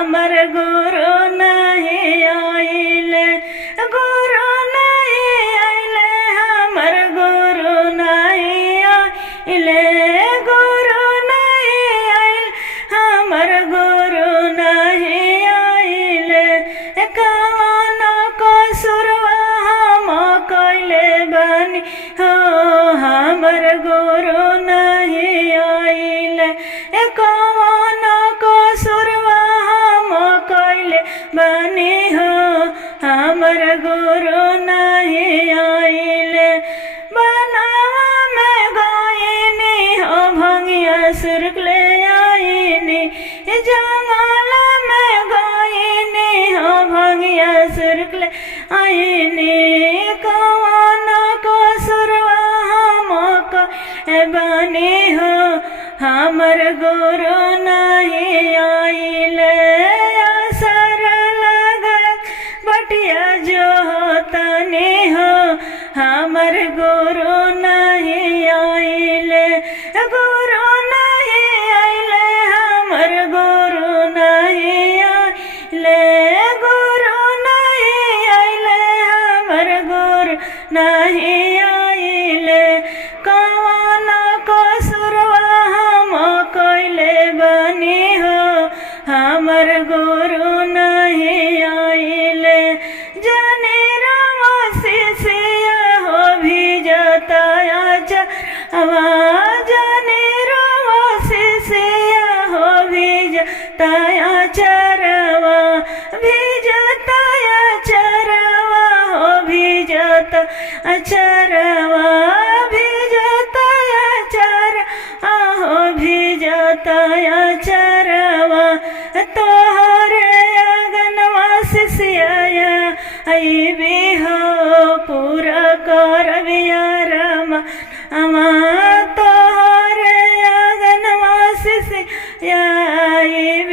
हमर गुरु नहीं आइले, गुरु नहीं आइले, हमर गुरु नहीं आइले, गुरु नहीं आइले, हमर गुरु नहीं आइले। कवन कसुरवा हम कइले बानी हो, हमर गुरु नहीं आइले। कवन कसुरवा हम कइले बानी हो, हमर गुरु नहीं आइले। बनावा में गइनी हो भंगिया सुर्क ले आइनी, जंगल में गइनी हो भंगिया सुर्क ले आइनी। कवन कसुरवा हम कइले बानी हो, हमर गुरु नहीं आइले। असर लगत बटिया जो तनी हो, हमर गुरु नहीं आइले, गुरु नहीं आइले, हमर गुरु नहीं आइले, गुरु नहीं आइले, हमर गुरु नहीं आइले। कवन कसुरवा हम कइले बानी हो, हमर गुरु नहीं आइले। जाने रवा शिष्य हो भिजता चरवा, जाने रवा शिष्य हो भिजता चरवा, भिजता चरवा हो भिजता चरवा, भिजता चरवा हो भिजता चरवा। तोहरे अगनवा शिष्य आइबी हो, पूरा करबिया रमा अमा। तोहरे अगनवा शिष्य आइबी